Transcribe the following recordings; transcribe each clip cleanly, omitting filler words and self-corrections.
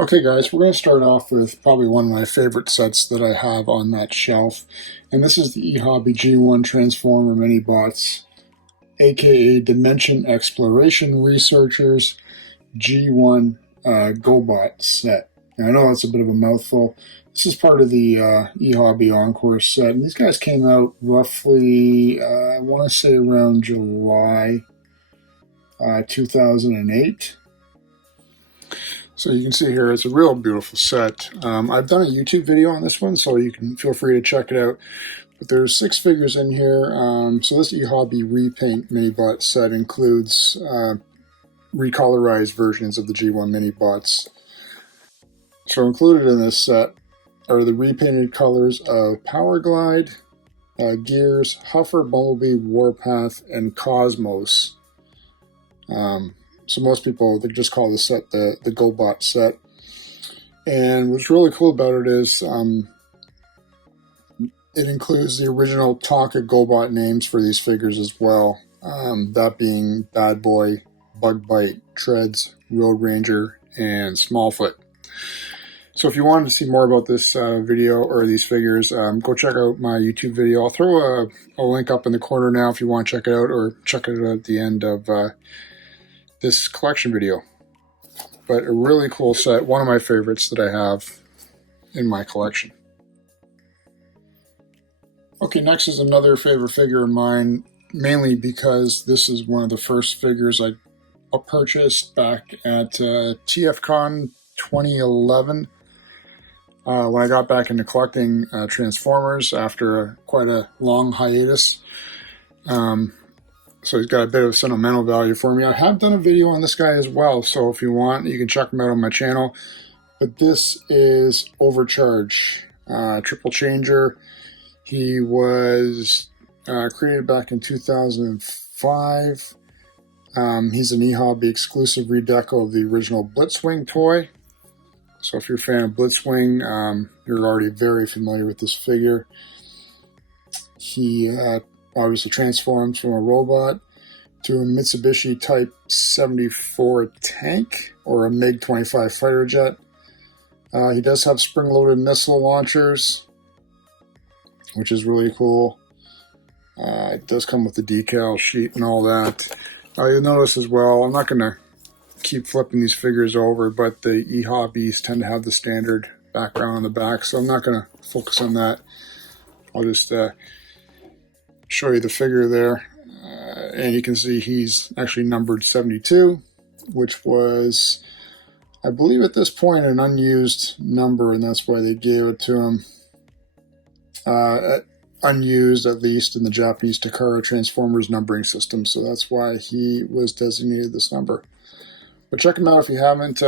Okay guys, we're going to start off with probably one of my favorite sets that I have on that shelf, and this is the eHobby G1 Transformer Mini Bots, aka Dimension Exploration Researchers G1 GoBot set. Now, I know that's a bit of a mouthful. This is part of the eHobby Encore set, and these guys came out roughly, I want to say around July 2008. So you can see here, it's a real beautiful set. I've done a YouTube video on this one, so you can feel free to check it out. But there's 6 figures in here. So this eHobby Repaint Mini-Bot set includes recolorized versions of the G1 Mini-Bots. So included in this set are the repainted colors of Power Glide, Gears, Huffer, Bumblebee, Warpath, and Cosmos. So most people, they just call this set the GoBot set. And what's really cool about it is it includes the original Tonka GoBot names for these figures as well. That being Bad Boy, Bug Bite, Treads, Road Ranger, and Smallfoot. So if you wanted to see more about this video or these figures, go check out my YouTube video. I'll throw a link up in the corner now if you want to check it out, or check it out at the end of this collection video. But a really cool set, one of my favorites that I have in my collection. Okay, next is another favorite figure of mine, mainly because this is one of the first figures I purchased back at TFCon 2011 when I got back into collecting Transformers after quite a long hiatus. So he's got a bit of sentimental value for me. I have done a video on this guy as well, so if you want, you can check him out on my channel. But this is Overcharge, triple changer. He was created back in 2005. He's an eHobby exclusive redeco of the original Blitzwing toy. So if you're a fan of Blitzwing, you're already very familiar with this figure. He obviously transforms from a robot to a Mitsubishi Type 74 tank or a MiG-25 fighter jet. He does have spring-loaded missile launchers, which is really cool. It does come with the decal sheet and all that. You'll notice as well, I'm not going to keep flipping these figures over, but the eHobbies tend to have the standard background on the back, so I'm not going to focus on that. I'll just show you the figure there, and you can see he's actually numbered 72, which was, I believe at this point, an unused number, and that's why they gave it to him. Unused, at least in the Japanese Takara Transformers numbering system, so that's why he was designated this number. But check him out if you haven't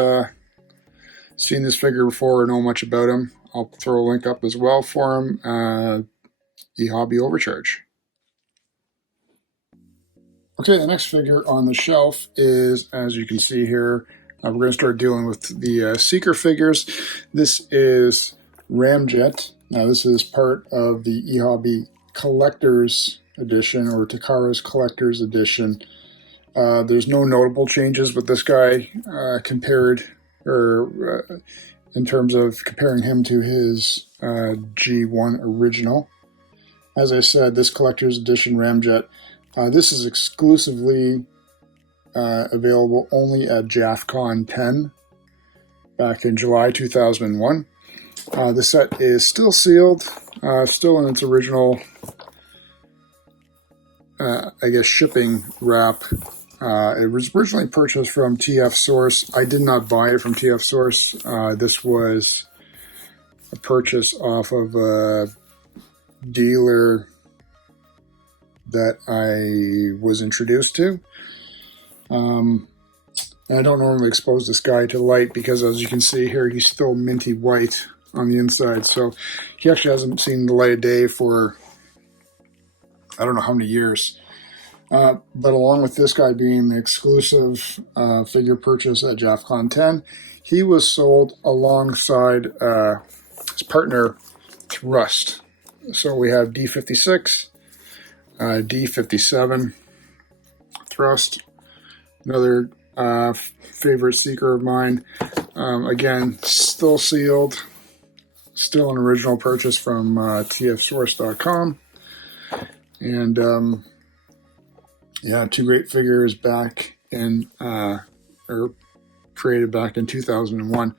seen this figure before or know much about him. I'll throw a link up as well for him, eHobby Overcharge. Okay, the next figure on the shelf is, as you can see here, we're going to start dealing with the Seeker figures. This is Ramjet. Now, this is part of the eHobby Collector's Edition, or Takara's Collector's Edition. There's no notable changes with this guy compared, or in terms of comparing him to his G1 original. As I said, this Collector's Edition Ramjet, this is exclusively available only at JAFCON 10 back in July 2001. The set is still sealed, still in its original, I guess, shipping wrap. It was originally purchased from TF Source. I did not buy it from TF Source. This was a purchase off of a dealer that I was introduced to. And I don't normally expose this guy to light because, as you can see here, he's still minty white on the inside. So he actually hasn't seen the light of day for I don't know how many years. But along with this guy being the exclusive figure purchase at JAFCON 10, he was sold alongside his partner Thrust. So we have D56, D57, Thrust, another favorite Seeker of mine. Again, still sealed, still an original purchase from tfsource.com. And yeah, 2 great figures back in, or created back in 2001.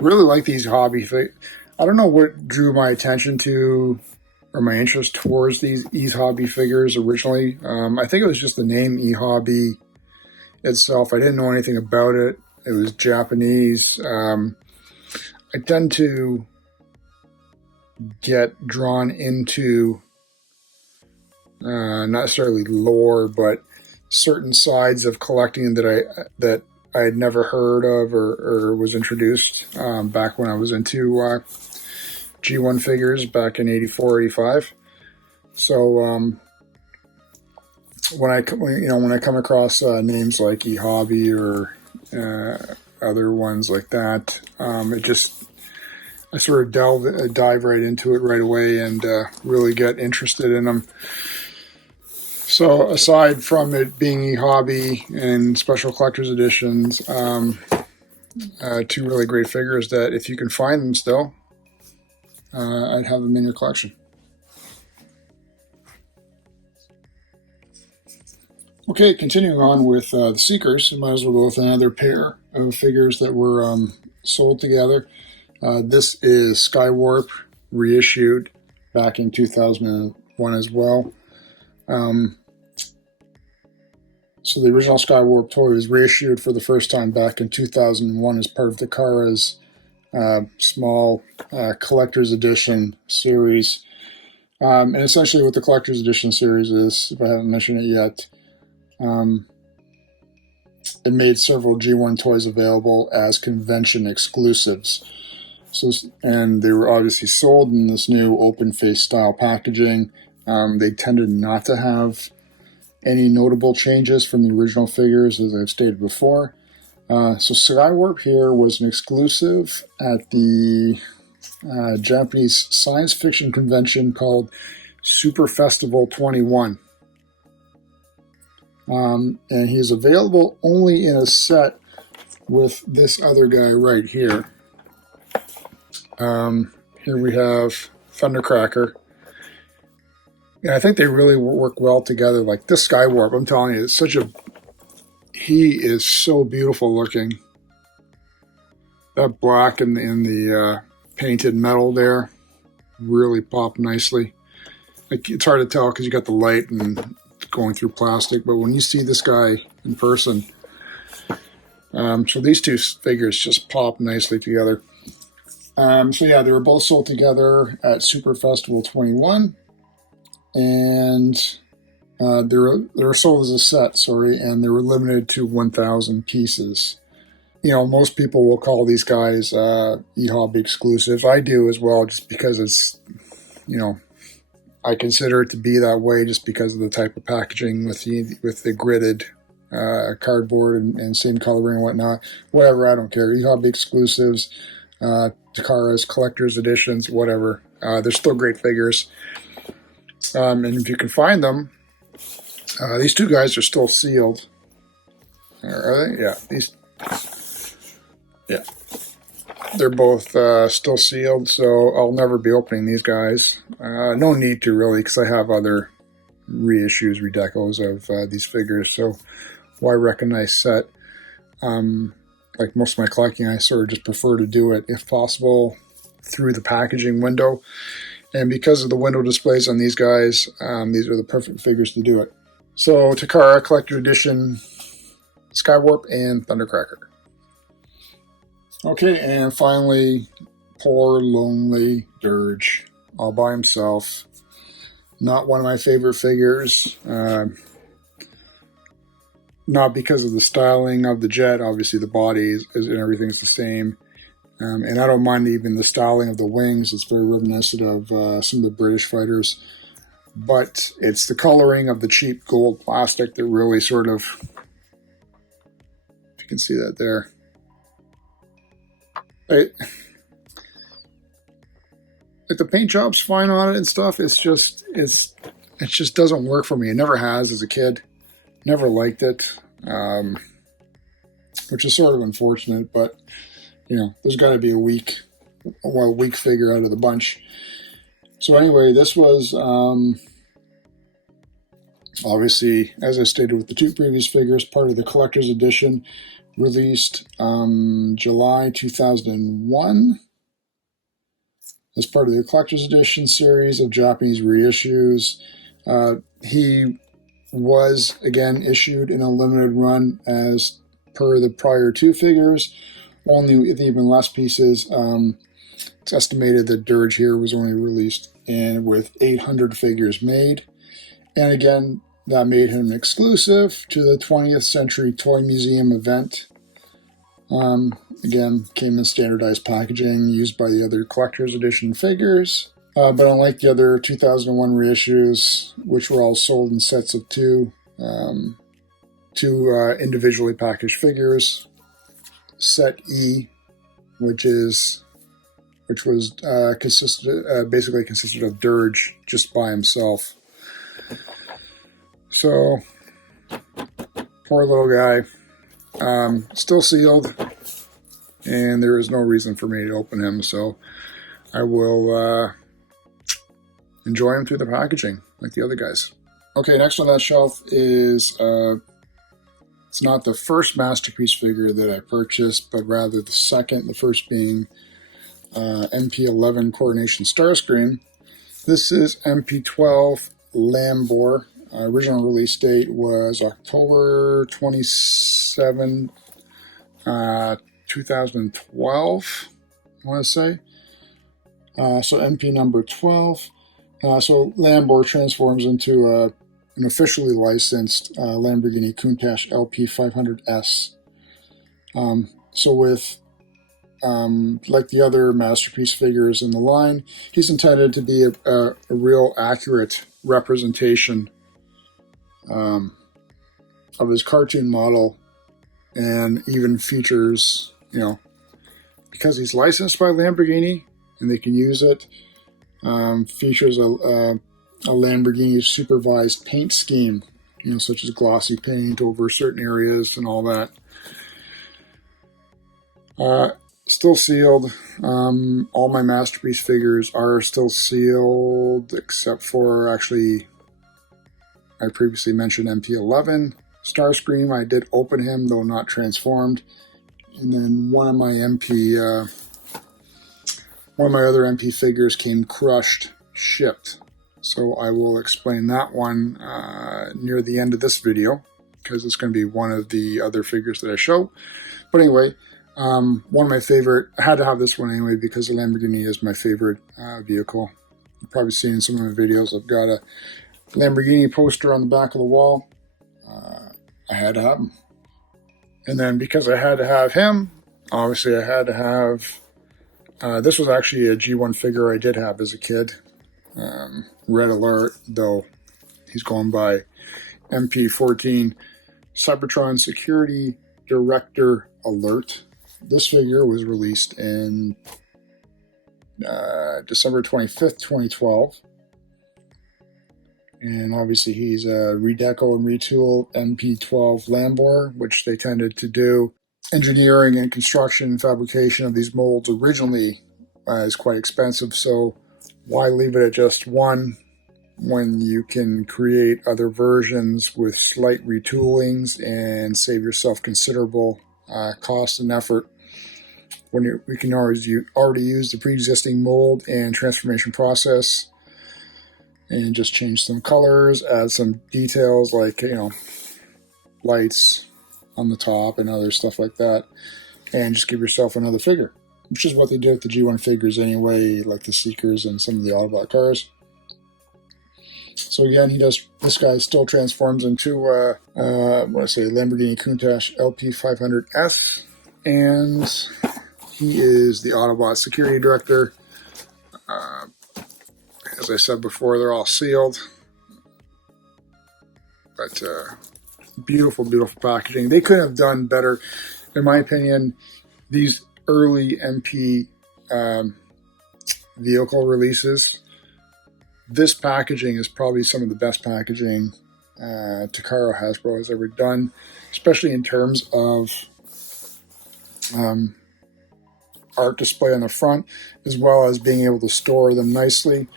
Really like these hobby figures. I don't know what drew my attention to, or my interest towards these e-hobby figures originally. I think it was just the name e-hobby itself. I didn't know anything about it. It was Japanese. I tend to get drawn into not necessarily lore, but certain sides of collecting that I had never heard of or was introduced back when I was into G1 figures back in 84, 85. So when I come across names like e-hobby or other ones like that, I sort of dive right into it right away and really get interested in them. So aside from it being e-hobby and special collector's editions, 2 really great figures that if you can find them still, I'd have them in your collection. Okay, continuing on with the Seekers, I might as well go with another pair of figures that were sold together. This is Skywarp, reissued back in 2001 as well. So the original Skywarp toy was reissued for the first time back in 2001 as part of Takara's small collector's edition series. And essentially what the collector's edition series is, if I haven't mentioned it yet, it made several G1 toys available as convention exclusives. And they were obviously sold in this new open face style packaging. They tended not to have any notable changes from the original figures, as I've stated before. So Skywarp here was an exclusive at the Japanese science fiction convention called Super Festival 21. And he's available only in a set with this other guy right here. Here we have Thundercracker. Yeah, I think they really work well together. Like this Skywarp, I'm telling you, he is so beautiful looking. That black and the painted metal there really pop nicely. It's hard to tell because you got the light and going through plastic, but when you see this guy in person, so these 2 figures just pop nicely together. So yeah, they were both sold together at Super Festival 21. And they were sold as a set, and they were limited to 1,000 pieces. You know, most people will call these guys e-hobby exclusives. I do as well, just because it's, you know, I consider it to be that way just because of the type of packaging with the gridded cardboard and same coloring and whatnot. Whatever, I don't care. E-hobby exclusives, Takara's collector's editions, whatever. They're still great figures. And if you can find them, these 2 guys are still sealed. Are they? Yeah, they're both still sealed, so I'll never be opening these guys. No need to really, because I have other reissues, redecos of these figures, so why wreck a nice set? Like most of my collecting, I sort of just prefer to do it, if possible, through the packaging window. And because of the window displays on these guys, these are the perfect figures to do it. So Takara Collector Edition, Skywarp, and Thundercracker. Okay, and finally, poor, lonely Dirge, all by himself. Not one of my favorite figures. Not because of the styling of the jet. Obviously, the body and everything's the same. And I don't mind even the styling of the wings. It's very reminiscent of some of the British fighters. But it's the coloring of the cheap gold plastic that really sort of, if you can see that there. Like the paint job's fine on it and stuff. It just doesn't work for me. It never has as a kid. Never liked it. Which is sort of unfortunate, but there's got to be a weak figure out of the bunch. So anyway, this was obviously, as I stated with the two previous figures, part of the collector's edition, released July 2001 as part of the collector's edition series of Japanese reissues. He was again issued in a limited run as per the prior two figures, only with even less pieces. It's estimated that Dirge here was only released with 800 figures made. And again, that made him exclusive to the 20th Century Toy Museum event. Again, came in standardized packaging used by the other collector's edition figures. But unlike the other 2001 reissues, which were all sold in sets of two individually packaged figures, Set E, which basically consisted of Dirge just by himself. So, poor little guy, still sealed, and there is no reason for me to open him, so I will enjoy him through the packaging like the other guys. Okay, next on that shelf is, it's not the first Masterpiece figure that I purchased, but rather the second, the first being MP11 Coronation Starscream. This is MP12 Lamborghini. Original release date was October 27, 2012, I want to say. So MP number 12. So Lamborghini transforms into an officially licensed Lamborghini Countach LP500S. So with like the other Masterpiece figures in the line, he's intended to be a real accurate representation of his cartoon model, and even features, because he's licensed by Lamborghini and they can use it, features a Lamborghini supervised paint scheme, such as glossy paint over certain areas and all that. Still sealed. All my Masterpiece figures are still sealed, except for, actually, I previously mentioned MP11 Starscream. I did open him, though not transformed. And then one of my other MP figures came crushed, shipped. So I will explain that one near the end of this video, because it's going to be one of the other figures that I show. But anyway, one of my favorite, I had to have this one anyway because the Lamborghini is my favorite vehicle. You've probably seen in some of my videos, I've got a Lamborghini poster on the back of the wall. I had to have him. And then because I had to have him, obviously I had to have, this was actually a G1 figure I did have as a kid. Red alert, though he's going by MP13 Cybertron Security Director Alert. This figure was released in December 25th, 2012. And obviously he's a redeco and retool MP12 Lamborghini, which they tended to do. Engineering and construction and fabrication of these molds originally is quite expensive, so why leave it at just one when you can create other versions with slight retoolings and save yourself considerable cost and effort when we can already use the pre-existing mold and transformation process and just change some colors, add some details like, lights on the top and other stuff like that, and just give yourself another figure, which is what they did with the G1 figures anyway, like the Seekers and some of the Autobot cars. So again, this guy still transforms into Lamborghini Countach LP500S, and he is the Autobot security director. As I said before, they're all sealed, but beautiful, beautiful packaging. They couldn't have done better, in my opinion. These early MP vehicle releases, this packaging is probably some of the best packaging Takara Hasbro has ever done, especially in terms of art display on the front, as well as being able to store them nicely.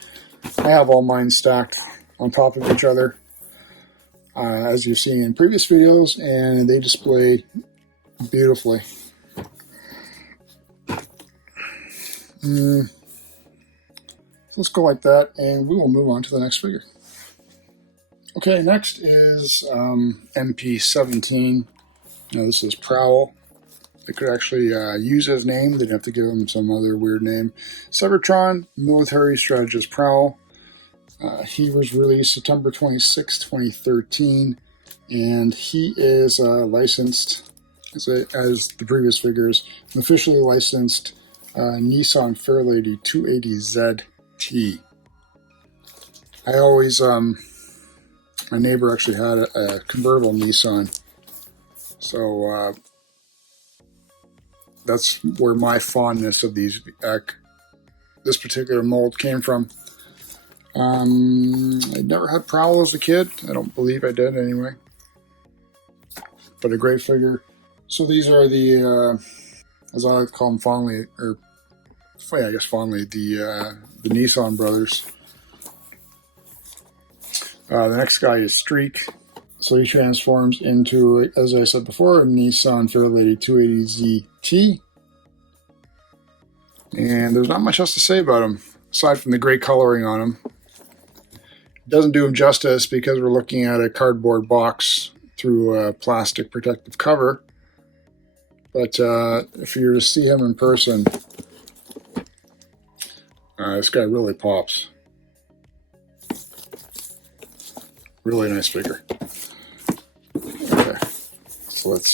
I have all mine stacked on top of each other, as you've seen in previous videos, and they display beautifully. So let's go like that, and we will move on to the next figure. Okay, next is MP17. Now this is Prowl. They could actually use his name. They didn't have to give him some other weird name. Cybertron Military Strategist Prowl. He was released September 26, 2013, and he is licensed, as the previous figures, an officially licensed Nissan Fairlady 280ZT. I always, my neighbor actually had a convertible Nissan, so that's where my fondness of these, this particular mold came from. I never had Prowl as a kid. I don't believe I did anyway. But a great figure. So these are the, as I like to call them fondly, or yeah, I guess fondly, the Nissan brothers. The next guy is Streak. So he transforms into, as I said before, a Nissan Fairlady 280ZT. And there's not much else to say about him, aside from the great coloring on him. Doesn't do him justice because we're looking at a cardboard box through a plastic protective cover. But if you were to see him in person, this guy really pops. Really nice figure. Okay, so let's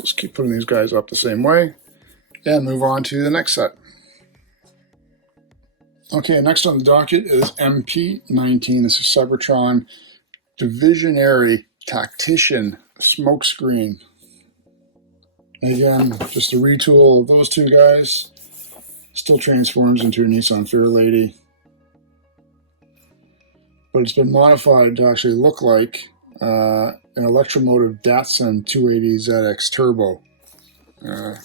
just keep putting these guys up the same way and move on to the next set. Okay, next on the docket is MP19. This is Cybertron Visionary Tactician Smokescreen. Again, just a retool of those two guys. Still transforms into a Nissan Fairlady. But it's been modified to actually look like an electromotive Datsun 280ZX Turbo. And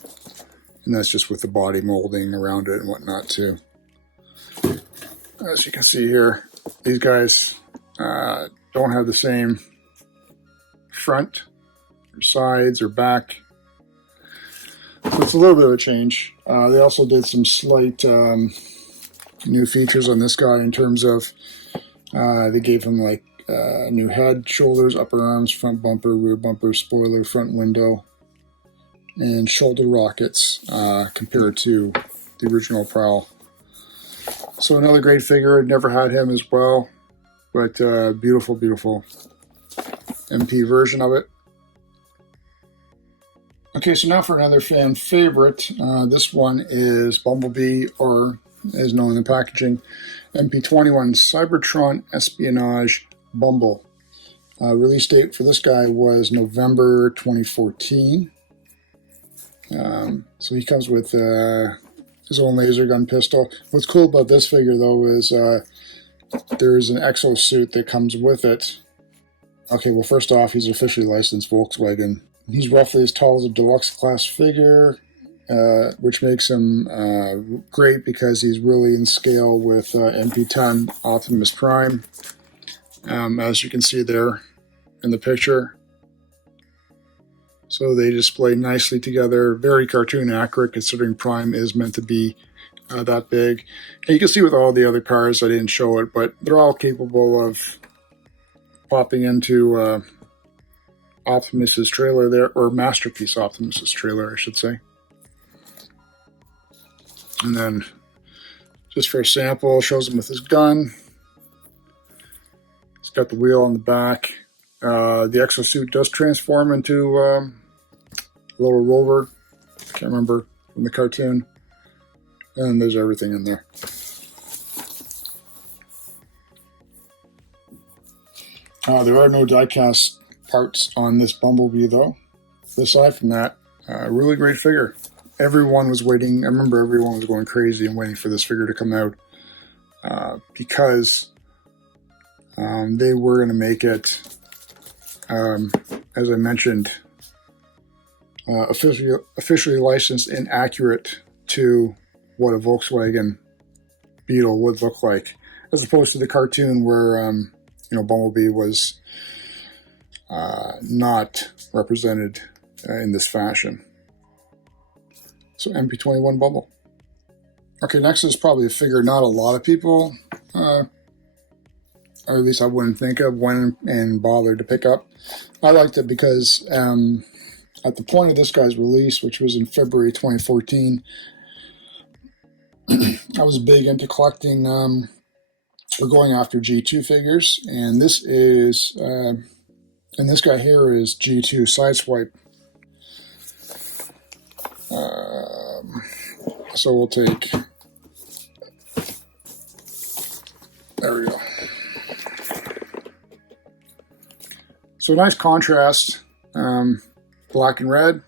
that's just with the body molding around it and whatnot too. As you can see here, these guys don't have the same front or sides or back. So it's a little bit of a change. They also did some slight new features on this guy in terms of they gave him like new head, shoulders, upper arms, front bumper, rear bumper, spoiler, front window, and shoulder rockets compared to the original Prowl. So another great figure. I've never had him as well, but beautiful, beautiful MP version of it. Okay, so now for another fan favorite. This one is Bumblebee, or as known in the packaging, MP21 Cybertron Espionage Bumble. Release date for this guy was November 2014. So he comes with his own laser gun pistol. What's cool about this figure, though, is there's an exosuit that comes with it. Okay, well, first off, he's officially licensed Volkswagen. He's roughly as tall as a deluxe class figure, which makes him great because he's really in scale with MP10 Optimus Prime, as you can see there in the picture. So they display nicely together, very cartoon accurate considering Prime is meant to be that big. And you can see with all the other cars, I didn't show it, but they're all capable of popping into Optimus's trailer there, or Masterpiece Optimus's trailer, I should say. And then, just for a sample, shows him with his gun. He's got the wheel on the back. The exosuit does transform into a little rover. I can't remember from the cartoon. And there's everything in there. There are no die-cast parts on this Bumblebee, though. Aside from that, really great figure. Everyone was waiting. I remember everyone was going crazy and waiting for this figure to come out because they were going to make it, as I mentioned, officially licensed and accurate to what a Volkswagen Beetle would look like, as opposed to the cartoon where Bumblebee was not represented in this fashion. So MP21 Bumble. Okay, next is probably a figure not a lot of people, or at least I wouldn't think of, went and bothered to pick up. I liked it because at the point of this guy's release, which was in February 2014, I was big into collecting or going after G2 figures, and this is, and this guy here is G2 Sideswipe. So we'll take, there we go. So nice contrast, black and red,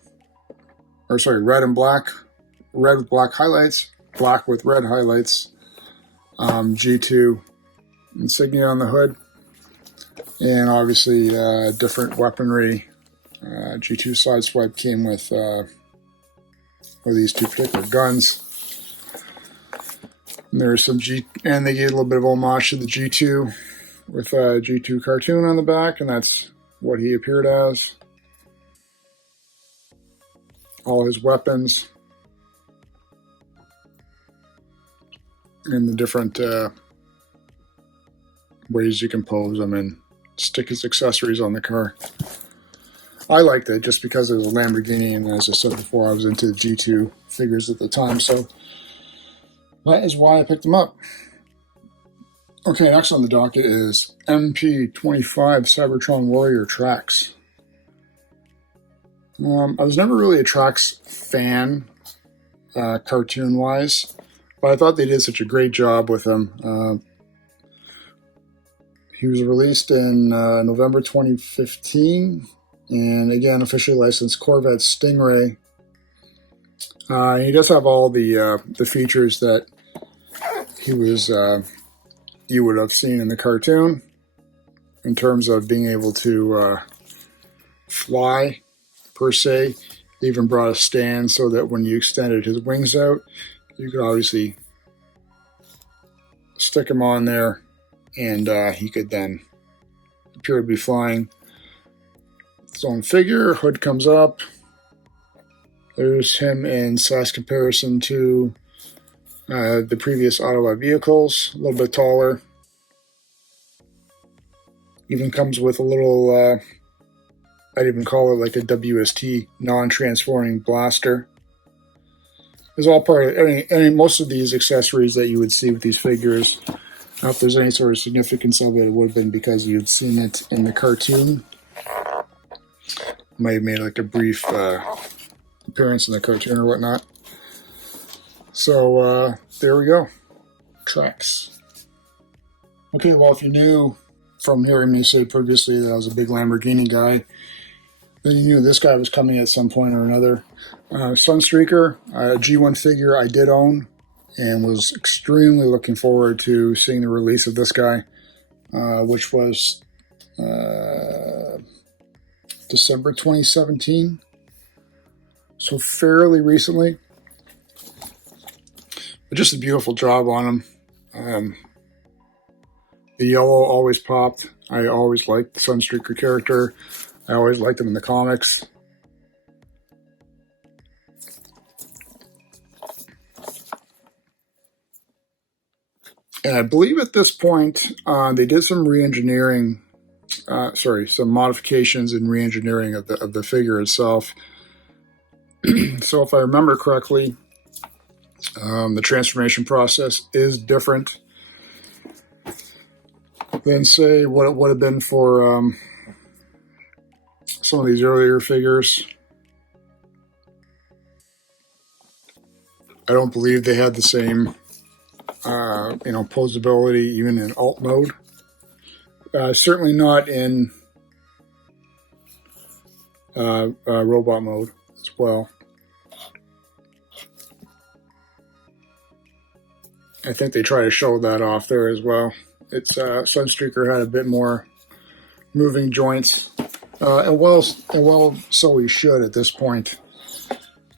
or sorry, red and black, red with black highlights, black with red highlights, G2 insignia on the hood, and obviously different weaponry. G2 Sideswipe came with these two particular guns. And there's some and they gave a little bit of homage to the G2 with a G2 cartoon on the back, and that's what he appeared as. All his weapons and the different ways you can pose them and stick his accessories on the car. I liked it just because it was a Lamborghini, and as I said before, I was into the G2 figures at the time, so that is why I picked them up. Okay, next on the docket is MP25 Cybertron Warrior Tracks. I was never really a Tracks fan, cartoon-wise, but I thought they did such a great job with him. He was released in November 2015, and again, officially licensed Corvette Stingray. He does have all the features that he was you would have seen in the cartoon, in terms of being able to fly, per se. They even brought a stand so that when you extended his wings out, you could obviously stick him on there, and he could then appear to be flying. His own figure, hood comes up. There's him in size comparison to the previous Autobot vehicles, a little bit taller. Even comes with a little, I'd even call it like a WST, non-transforming blaster. It's all part of, most of these accessories that you would see with these figures, if there's any sort of significance of it, it would have been because you'd seen it in the cartoon. Might have made like a brief appearance in the cartoon or whatnot. So there we go. Tracks. Okay, well, if you're new from hearing me say previously that I was a big Lamborghini guy, then you knew this guy was coming at some point or another. Sunstreaker, a G1 figure I did own, and was extremely looking forward to seeing the release of this guy, which was December 2017, so fairly recently. But just a beautiful job on him. The yellow always popped. I always liked the Sunstreaker character. I always liked him in the comics. And I believe at this point they did some re-engineering, some modifications and re-engineering of the figure itself. So if I remember correctly, the transformation process is different than, say, what it would have been for some of these earlier figures. I don't believe they had the same, posability even in alt mode. Certainly not in robot mode as well. I think they try to show that off there as well. It's Sunstreaker had a bit more moving joints, and well, so he should at this point.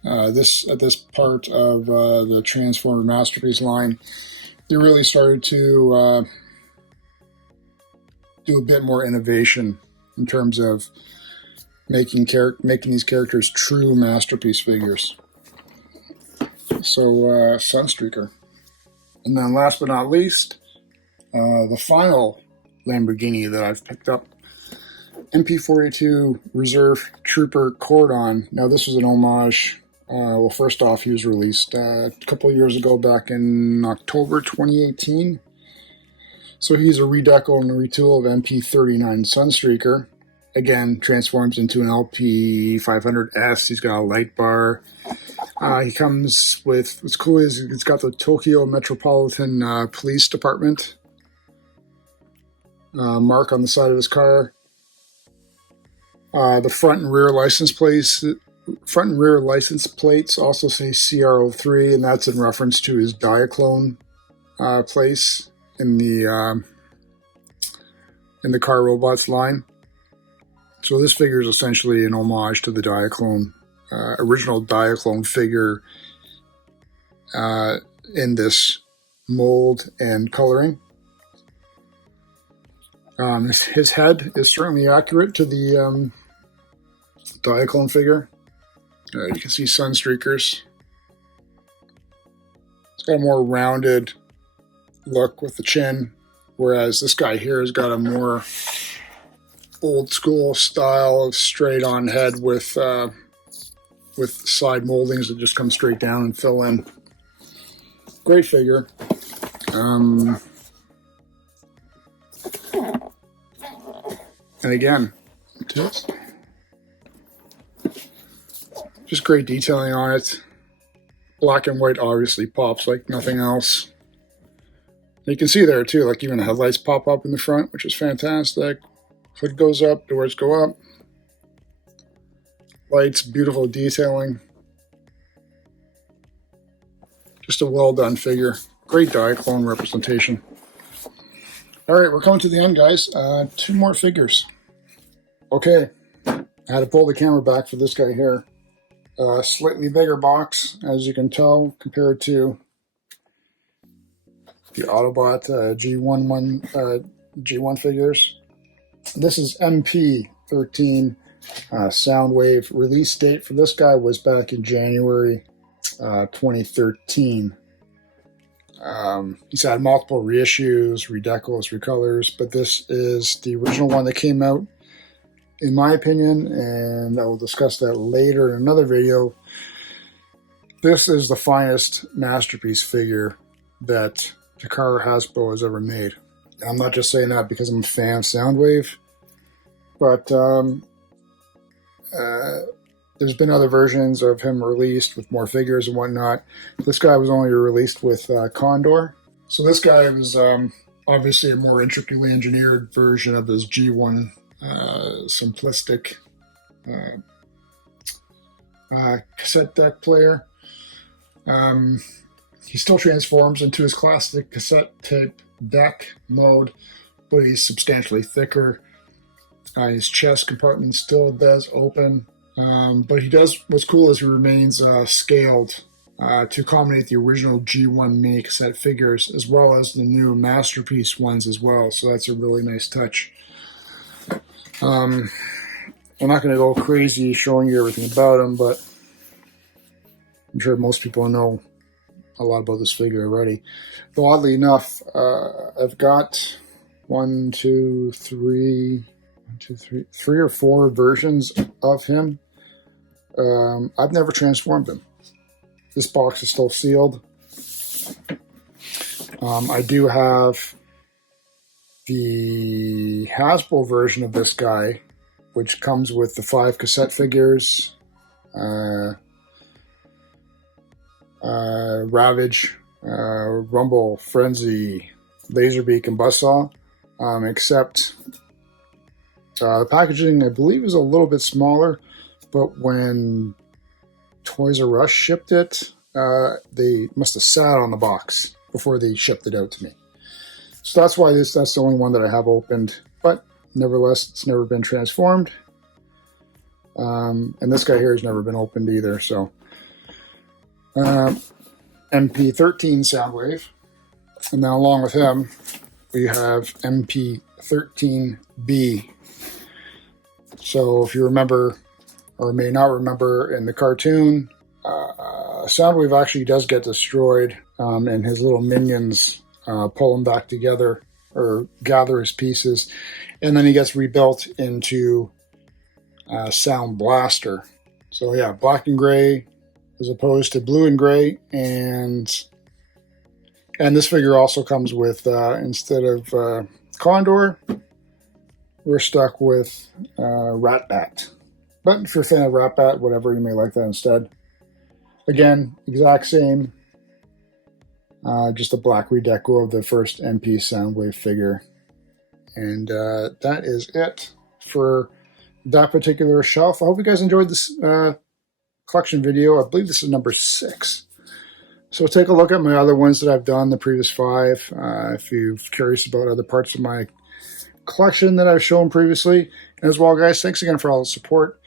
this part of the Transformer Masterpiece line, they really started to do a bit more innovation in terms of making these characters true masterpiece figures. So Sunstreaker. And then last but not least, the final Lamborghini that I've picked up, MP42 Reserve Trooper Cordon. Now this was an homage. Well, first off, he was released a couple of years ago, back in October 2018. So he's a redeco and a retool of MP39 Sunstreaker. Again, transforms into an LP500S. He's got a light bar. He comes with, what's cool is it's got the Tokyo Metropolitan Police Department mark on the side of his car. The front and rear license plates also say CR03, and that's in reference to his Diaclone place in the Car Robots line. So this figure is essentially an homage to the Diaclone, original Diaclone figure in this mold and coloring. His head is certainly accurate to the Diaclone figure. You can see Sunstreakers. It's got a more rounded look with the chin, whereas this guy here has got a more old school style of straight on head with side moldings that just come straight down and fill in. Great figure. And again, just great detailing on it. Black and white obviously pops like nothing else. You can see there too, like even the headlights pop up in the front, which is fantastic. Hood goes up, doors go up. Lights, beautiful detailing. Just a well done figure. Great Diaclone representation. Alright, we're coming to the end, guys. 2 more figures. Okay, I had to pull the camera back for this guy here. Slightly bigger box, as you can tell, compared to the Autobot G1 figures. This is MP13 Soundwave. Release date for this guy was back in January 2013. He's had multiple reissues, redecos, recolors, but this is the original one that came out, in my opinion, and I will discuss that later in another video. This is the finest masterpiece figure that Takara Hasbro has ever made. I'm not just saying that because I'm a fan of Soundwave, but there's been other versions of him released with more figures and whatnot. This guy was only released with Condor. So this guy was obviously a more intricately engineered version of his G1 simplistic cassette deck player. He still transforms into his classic cassette tape deck mode, but he's substantially thicker. His chest compartment still does open, but he does, what's cool is he remains scaled to accommodate the original G1 mini cassette figures, as well as the new masterpiece ones as well, so that's a really nice touch. I'm not going to go crazy showing you everything about him, but I'm sure most people know a lot about this figure already. Though oddly enough, I've got 3 or 4 versions of him. I've never transformed him. This box is still sealed. I do have the Hasbro version of this guy, which comes with the 5 cassette figures, Ravage, Rumble, Frenzy, Laserbeak, and Buzzsaw, except the packaging, I believe, is a little bit smaller, but when Toys R Us shipped it, they must have sat on the box before they shipped it out to me. So that's why that's the only one that I have opened, but nevertheless, it's never been transformed. And this guy here has never been opened either, so MP13 Soundwave. And then along with him, we have MP13B. So if you remember, or may not remember, in the cartoon, Soundwave actually does get destroyed, and his little minions pull him back together or gather his pieces, and then he gets rebuilt into Sound Blaster. So yeah, black and gray as opposed to blue and gray, and this figure also comes with, instead of Condor, we're stuck with Ratbat. But if you're a fan of Ratbat, whatever, you may like that instead. Again, exact same, just a black redeco of the first MP Soundwave figure. And that is it for that particular shelf. I hope you guys enjoyed this collection video. I believe this is number 6. So take a look at my other ones that I've done, the previous 5, if you're curious about other parts of my collection that I've shown previously. And as well, guys, thanks again for all the support.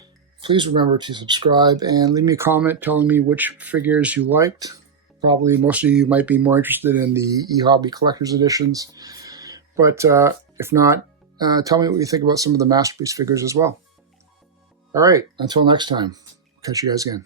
Please remember to subscribe and leave me a comment telling me which figures you liked. Probably most of you might be more interested in the eHobby Collector's Editions. But if not, tell me what you think about some of the Masterpiece figures as well. All right, until next time. Catch you guys again.